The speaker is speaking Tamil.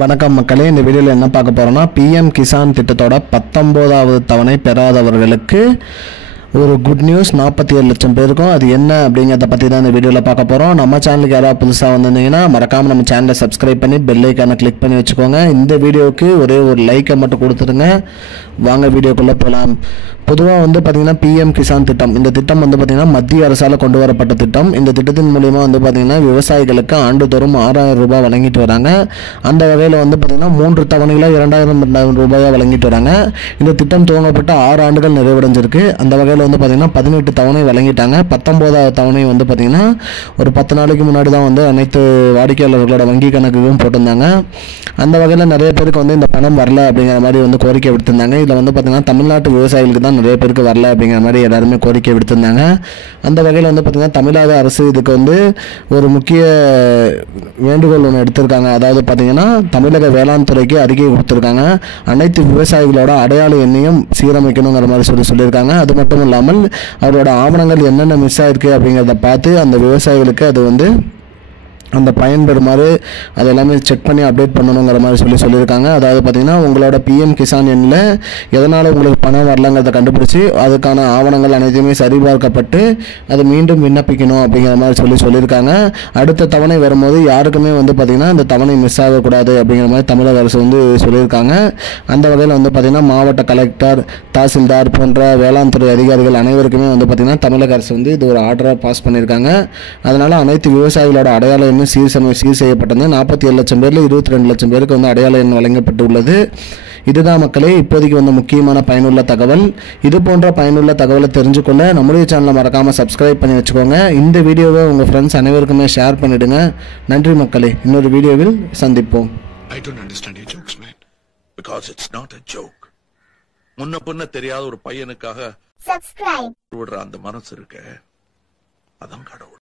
வணக்கம் மக்களே, இந்த வீடியோவில் என்ன பார்க்க போகிறோம்னா பிஎம் கிசான் திட்டத்தோட 19வது தவணை பெறாதவர்களுக்கு ஒரு குட் நியூஸ். 47 லட்சம் பேருக்கும் அது என்ன அப்படிங்கிறத பற்றி தான் இந்த வீடியோவில் பார்க்க போகிறோம். நம்ம சேனலுக்கு யாராவது புதுசாக வந்திருந்தீங்கன்னா மறக்காமல் நம்ம சேனலை சப்ஸ்கிரைப் பண்ணி பெல் ஐக்கானை கிளிக் பண்ணி வச்சுக்கோங்க. இந்த வீடியோவுக்கு ஒரே ஒரு லைக்கை மட்டும் கொடுத்துருங்க. வாங்க வீடியோக்குள்ளே போகலாம். பொதுவாக பார்த்திங்கன்னா பிஎம் கிசான் திட்டம், இந்த திட்டம் பார்த்திங்கன்னா மத்திய அரசால் கொண்டு வரப்பட்ட திட்டம். இந்த திட்டத்தின் மூலிமா பார்த்திங்கன்னா விவசாயிகளுக்கு ஆண்டுதோறும் 6000 ரூபாய் வழங்கிட்டு வராங்க. அந்த வகையில் பார்த்திங்கன்னா 3 தவணைகளாக 2000 ரூபாயாக வழங்கிட்டு வராங்க. இந்த திட்டம் துவங்கப்பட்ட 6 ஆண்டுகள் நிறைவடைஞ்சிருக்கு. அந்த வகையில் பார்த்திங்கன்னா 18 தவணை வழங்கிட்டாங்க. 19வது தவணை பார்த்திங்கன்னா ஒரு 10 நாளைக்கு முன்னாடி தான் அனைத்து வாடிக்கையாளர்களோட வங்கி கணக்குக்கும் போட்டிருந்தாங்க. அந்த வகையில் நிறைய பேருக்கு இந்த பணம் வரல அப்படிங்கிற மாதிரி கோரிக்கை விடுத்திருந்தாங்க. இதில் பார்த்திங்கன்னா தமிழ்நாட்டு விவசாயிகளுக்கு தான் நிறைய பேருக்கு வரல அப்படிங்கிற மாதிரி எல்லாருமே கோரிக்கை விடுத்திருந்தாங்க. அந்த வகையில் பார்த்திங்கன்னா தமிழ்நாடு அரசு இதுக்கு ஒரு முக்கிய வேண்டுகோள் ஒன்று எடுத்திருக்காங்க. அதாவது பார்த்திங்கன்னா தமிழக வேளாண் துறைக்கு அறிக்கை கொடுத்துருக்காங்க. அனைத்து விவசாயிகளோட அடையாள எண்ணையும் சீரமைக்கணுங்கிற மாதிரி சொல்லியிருக்காங்க. அது மட்டும் இல்லாமல் அவரோட ஆவணங்கள் என்னென்ன மிஸ் ஆயிருக்கு அப்படிங்கிறத பார்த்து அந்த விவசாயிகளுக்கு அது அந்த பயன்பெறுமாறு அது எல்லாமே செக் பண்ணி அப்டேட் பண்ணணுங்கிற மாதிரி சொல்லியிருக்காங்க. அதாவது பார்த்திங்கன்னா உங்களோட பிஎம் கிசான் எண்ணில் எதனால் உங்களுக்கு பணம் வரலங்கிறத கண்டுபிடிச்சி அதுக்கான ஆவணங்கள் அனைத்தையுமே சரிபார்க்கப்பட்டு அது மீண்டும் விண்ணப்பிக்கணும் அப்படிங்கிற மாதிரி சொல்லியிருக்காங்க. அடுத்த தவணை வரும்போது யாருக்குமே பார்த்திங்கன்னா இந்த தவணை மிஸ் ஆகக்கூடாது அப்படிங்கிற மாதிரி தமிழக அரசு சொல்லியிருக்காங்க. அந்த வகையில் பார்த்திங்கன்னா மாவட்ட கலெக்டர், தாசில்தார் போன்ற வேளாண் துறை அதிகாரிகள் அனைவருக்குமே பார்த்திங்கன்னா தமிழக அரசு இது ஒரு ஆர்டராக பாஸ் பண்ணியிருக்காங்க. அதனால் அனைத்து விவசாயிகளோட அடையாள எண்ணு சீர் செய்யப்பட்டது. 47 லட்சம் பேரில் 22 லட்சம் பேருக்கு அடையாள எண் வழங்கப்பட்டுள்ளது. இதுதான் மக்களே இப்போதைக்கு முக்கியமான பயனுள்ள தகவல். இது போன்ற பயனுள்ள தகவலை தெரிஞ்சுக்கொள்ள நம்முடைய சேனலை மறக்காமல் சப்ஸ்கிரைப் பண்ணி வச்சுக்கோங்க. இந்த வீடியோவை உங்கள் ஃப்ரெண்ட்ஸ் அனைவருக்குமே ஷேர் பண்ணிடுங்க. நன்றி மக்களே, இன்னொரு வீடியோவில் சந்திப்போம். I don't understand your jokes, man. Because it's not a joke. முன்ன பின்ன தெரியாத ஒரு பையனுக்காக subscribe விடுற அந்த மனசு இருக்க, அதான் கடவுள்.